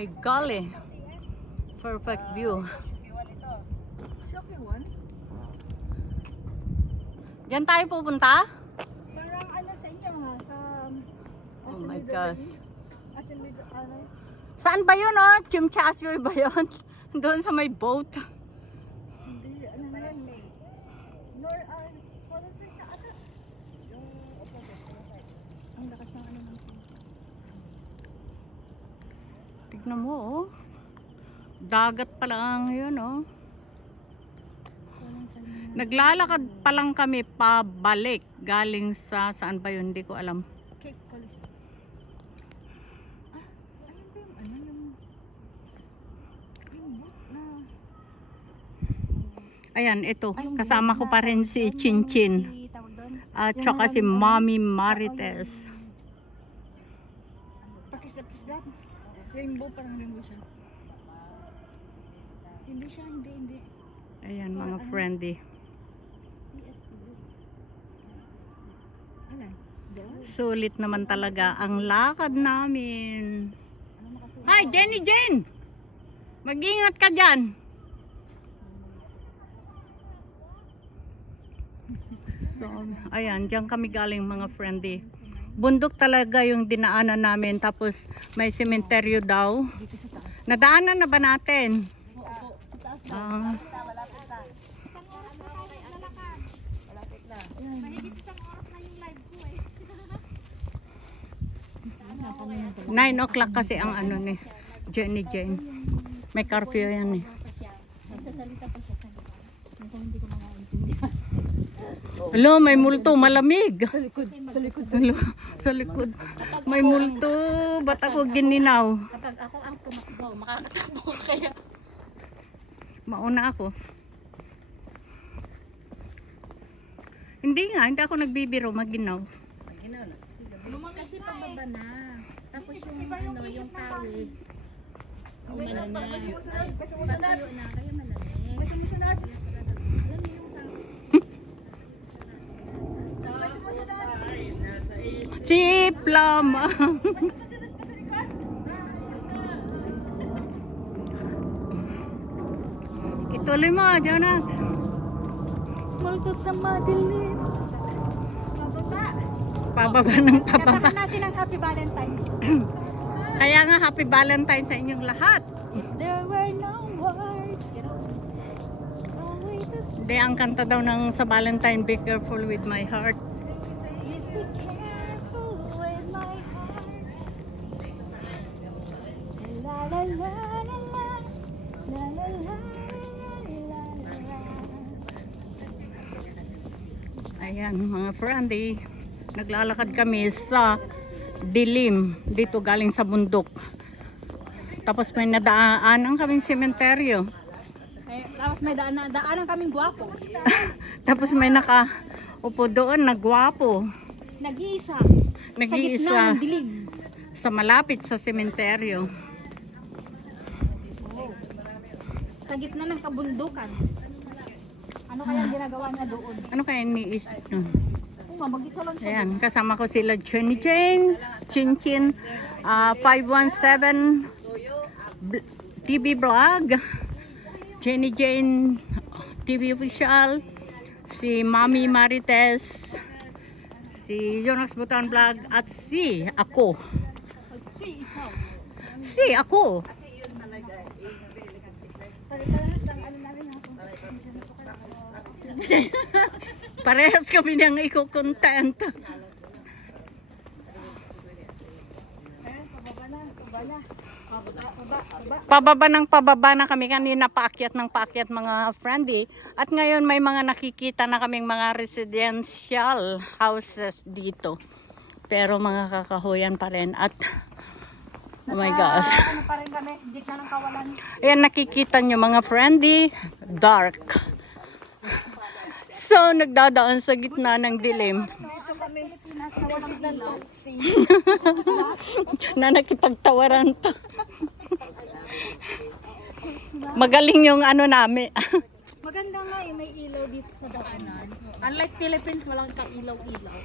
my golly. Perfect view. Diyan tayo pupunta? Parang ano sa inyo ha? Sa... Oh my gosh. Ano? Saan ba yun oh? Chimchasyo ba yun? Doon sa may boat. Hindi, ano na yan eh. Parang sa inyo ata. Ang lakas ng ano ng Tignan mo oh. Dagat pa lang yun oh. Naglalakad pa lang kami pabalik galing sa saan ba yun, hindi ko alam. Cake polish. Ayun ba yung ano yung boat na Ayan, ito. Kasama ko pa rin si Chinchin. At saka si Mommy Marites. Pakislap-kislap. Rainbow, parang rainbow siya. Hindi siya, hindi. Ayan mga friendly. Sulit naman talaga ang lakad namin. Hi Jenny Jane! Mag-ingat ka dyan. So, ayan, dyan kami galing mga friendly. Bundok talaga yung dinaanan namin. Tapos may sementeryo daw. Nadaanan na ba natin? Mahigit isang oras na yung live ko eh. 9 o'clock kasi ang ano ni Jenny Jane. May curfew yan eh. Nagsasalita pa siya sa likod. Minsan hindi ko maintindihan. Hello, may multo, malamig. Sa likod. Hello, sa likod. May multo, ba't ako gininaw? Kapag ako ang tumakbo, makakatakbo kaya. Mauna ako. Hindi ako nagbibiro, maginaw. Kasi pababa na. Tapos yung ano, yung pawis. Umano na. Patuyo na, kaya malamig. May sumusunod. Alam niyo yung tawis. Chip lamang. Ituloy mo, Jonat. Multo sa madilim. Pababa ng pababa. Katakan natin ang Happy Valentine's. Kaya nga, Happy Valentine sa inyong lahat. If there were no words, Hindi, ang kanta daw ng sa Valentine, Be Careful With My Heart. please be careful with my heart. La la la la la. La la la la la. Ayan, mga friendly. Naglalakad kami sa dilim. Dito galing sa bundok. Tapos may nadaanan kaming sementeryo. Tapos may daanan kaming gwapo. Tapos may nakaupo doon na gwapo. Nag-iisa. Nag-iisa. Sa gitna ng dilim. Sa malapit sa sementeryo. Sa gitna ng kabundukan. Ano kaya ang ginagawa niya doon? Ano kaya iniisip nun? Mag-isa lang siya. Ayan, kasama ko sila Jenny Jane, Chinchin, 517 TV Vlog, Jenny Jane TV Official, si Mommy Marites, si Jonas Butan Vlog, at si ako. Si ikaw. Si ako. Parehas kami nang iko-content. Pababa na kami kanina, paakyat ng paakyat mga friendly. At ngayon may mga nakikita na kaming mga residential houses dito. Pero mga kakahuyan pa rin at oh my gosh. Ano pa rin kami, gitna ng kawalan. Ayan, nakikita nyo mga friendly, dark. So, nagdadaan sa gitna ng dilim. Ito kami, Pilipinas na walang ilaw. Na nakipagtawaran pa. Magaling yung ano namin. Maganda nga eh, may ilaw dito sa daanan. Unlike Philippines, walang ka-ilaw-ilaw.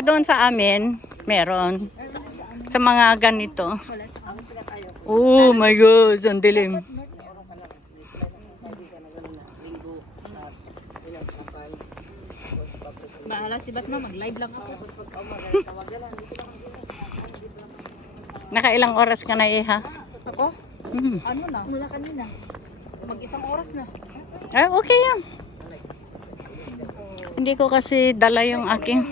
Doon sa amin, meron. Sa mga ganito. Wala sa amin. Oh my God, ang dilim. Bahala si Batman, mag-live lang ako. Nakailang oras ka na ha? Ako? Mm. Ano na? Mula kanina. Mag-isang oras na. Ah, okay yan. Hindi ko kasi dala yung aking.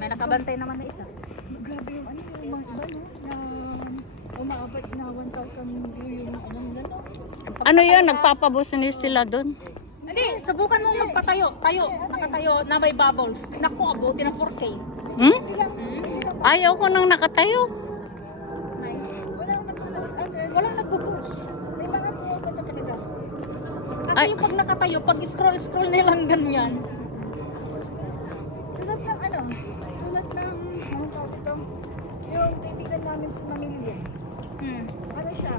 May nakabantay naman na isa. Grabe yung ano, yung mga iba, no? Na umaabot na 1,000 view yung ano nila, no? Ano yun? Nagpapabusiness sila doon. Hindi, subukan mo magpatayo. Nakatayo na may bubbles. Naku, abuti ng 4K. Hmm? Ayaw ko nang nakatayo. Walang nagpunas, ano, Walang nagpo-push. may mga pumupunta talaga. Kasi Ay. yung pag nakatayo, pag scroll nilang ganyan. Tulad ng ano, tulad ng, ano tawag ito? Yung kaibigan namin si Mamilya. Ano siya,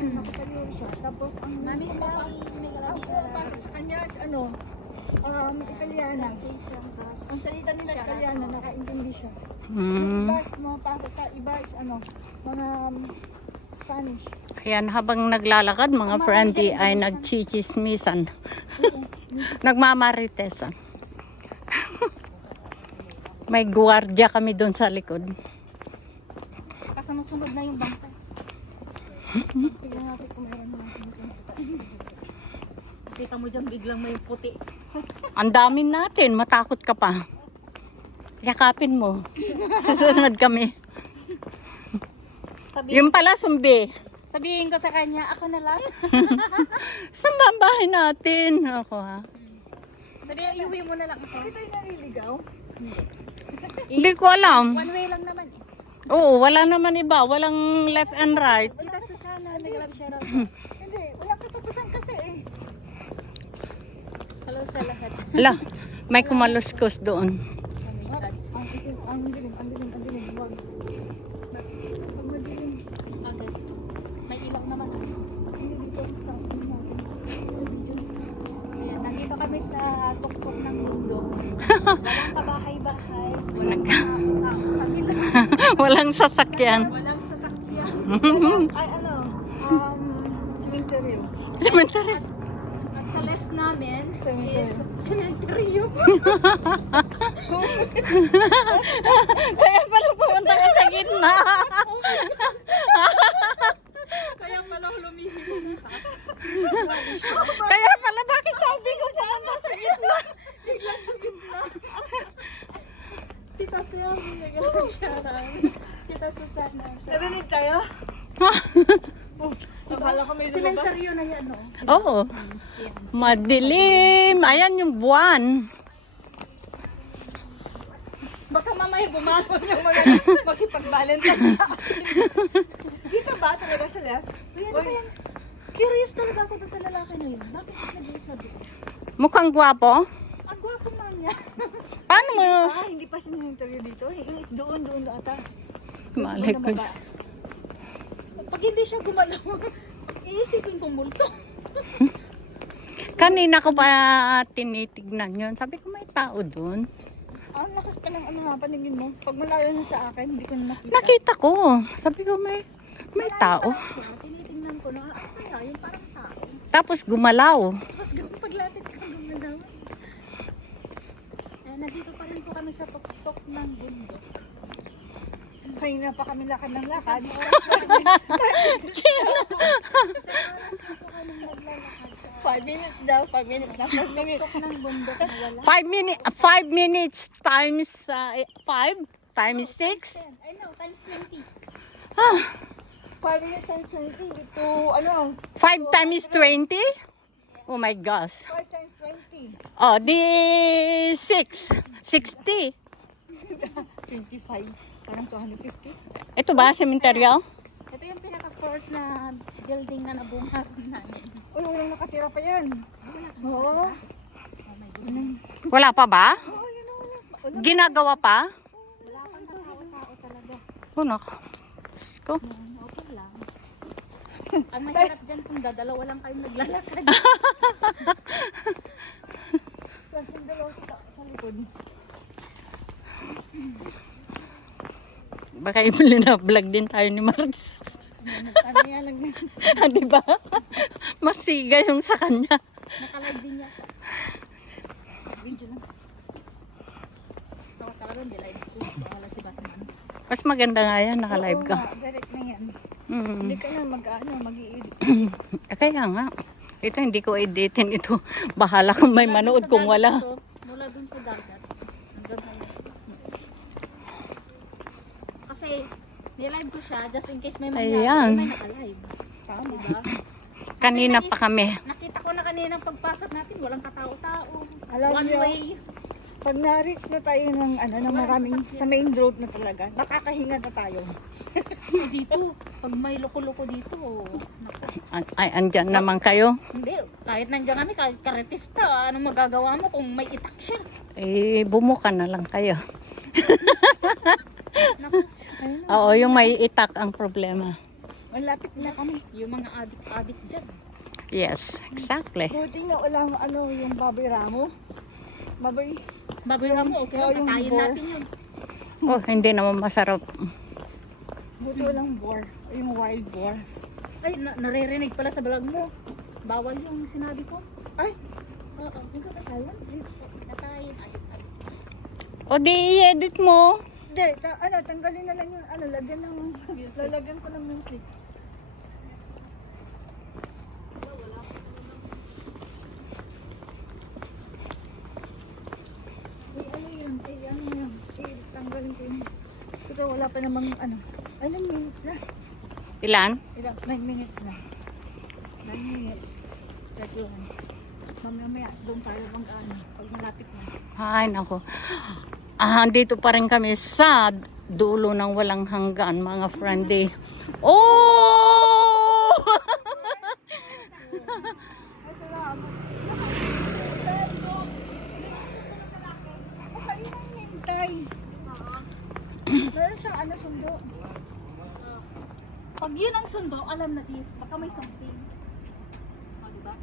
nakatayo siya. Tapos ang pumapasok sa kanya is ano, Italiana. Ang salita nila Italiana, nakaintindi siya. Hmm. Iba is pumapasok sa iba is ano, mga Spanish. Ayan, habang naglalakad, mga friendly ay nagchichismisan. Nagmamaritesan. May guwardiya kami doon sa likod. Kasunod na yung bangkay. Tignan natin kung mayroon mga sumusunod. Kita mo dyan, biglang may puti. Ang dami natin, matakot ka pa. Yakapin mo. Susunod kami. Yung pala, sumbi. Sabihin ko sa kanya, ako na lang. Saan ba ang bahay natin? Ako ha. Sabi, iuwi mo na lang ako. Ito yung naliligaw. Hindi ko alam. One way lang naman eh. Oo, wala naman iba. Walang left and right. Kita sa sana, nag-love share out. Hindi, wala katapusan kasi eh. Hello sa lahat. Hala, may kumaluskos doon. Ang dilim. Wag. Pag madilim, Okay. May ilaw naman. hindi dito sa akin natin. Ayan, nandito kami sa tuktok ng mundo. Walang kabahay-bahay. Walang kami lang. Walang sasakyan. Walang sasakyan. Ay ano, cemetery. Cemetery. At sa left namin Cemetery. is cemetery. Kaya pala pumunta ka sa gitna. Kaya pala lumihis. Kaya pala bakit sabi ko pumunta sa gitna? Tita Phil, nag-love share out. Tita Susana. Narinig tayo? Akala ko may lumabas. Cemetery na yan, no? Oo. Madilim. Ayan yung buwan. Baka mamaya bumangon yung mga Makipag-valentine sa akin. Dito ba talaga sa left? Curious talaga ako sa lalaki na yun. Bakit nag-iisa doon? Mukhang gwapo. Ang gwapo man niya. Paano mo? Hindi pa sininterview dito. Doon ata. Malay ko. Pag hindi siya gumalaw, iisipin kong multo. Kanina ko pa tinitignan yun. Sabi ko may tao doon. Ang lakas pa ng ano nga, paningin mo. Pag malayo na sa akin, hindi ko na nakita. Nakita ko. Sabi ko may tao. Tinitingnan ko na, kaya yung parang tao. Tapos gumalaw. Tapos paglatid ko gumalaw. Nandito pa rin po kami sa tuktok ng bundok. Kanina pa kami lakad ng lakad. Kami naglalakad sa 5 minutes daw, 5 minutes na. 5 minutes. tuktok ng bundok na wala. 5 minutes times 5 times 6. I know, times 20. 5 minutes and 20 to, ano, 5 times 20? Oh my gosh. 5 times 20. Oh, di 6. 60. 25. Parang 250. Ito ba, sementeryo? Ito yung pinaka-force na building na nabungasan namin. Uy, walang nakatira pa yan. Oo. Wala pa ba? Oo, yun o, wala. Ginagawa pa? Wala kang katao-tao talaga. Oh, nako. Ko. Okay lang. Ang mahirap dyan kung dadalawa lang kayong naglalakad. Tapos yung dalawa sa likod. Baka i-vlog din tayo ni Maris. Sabi niya lang, Di ba? Masiga yung sa kanya. Nakalive din yata. video lang. Tawa-tawa di live ko. Wala si Batman. Mas maganda nga yan, naka-live Oo ka. nga, direct na yan. Mm. Hindi ka na mag-i-edit. Kaya nga. Ito hindi ko editin ito. Bahala kung may manood kung wala. Mula dun sa dagat. Hanggang ngayon. Kasi, nilive ko siya just in case may mangyari. Ayan. May naka-live. Tama. Diba? Kanina pa kami. Nakita ko na kanina pagpasok natin, walang katao-tao. Alam One niyo, way. pag na-reach na tayo ng, ng maraming, sa main road na talaga, nakakahinga na tayo. Dito, pag may loko-loko dito, naku. Ay, andyan naman kayo. Hindi, kahit nandiyan kami, kahit karetista, anong magagawa mo kung may itak siya? Eh, bumuka na lang kayo. Naku, Oo, yung may itak ang problema. Malapit na kami. yung mga adik-adik dyan. Yes, exactly. Buti nga walang yung baboy ramo. Baboy, Baboy ka mo, okay, Oo, yung patayin boar. natin yun. Oh, hindi naman masarap. buti walang boar. Yung wild boar. Ay, naririnig pala sa vlog mo. Bawal yung sinabi ko. Ay, Oo, hindi ko katayin. Katayin, adik-adik. O di i-edit mo. hindi, tanggalin na lang yung, lalagyan ko ng music. Tanggalin ko yun. Ito, wala pa namang, ilang minutes na? Ilan? 9 minutes na. 9 minutes. 31. Mamaya, doon tayo pag malapit na. Ay, nako. Dito pa rin kami sa dulo ng walang hanggan, mga friendy. Oh! Ay, salamat. Ay, yung hintay. Meron siyang sundo. Pag yun ang sundo, alam na this, baka may something. O, diba?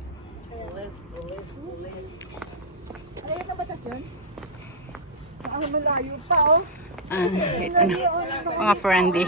Ayun na batas yun? Malayo pa, oh. Dito na. Mga friendy.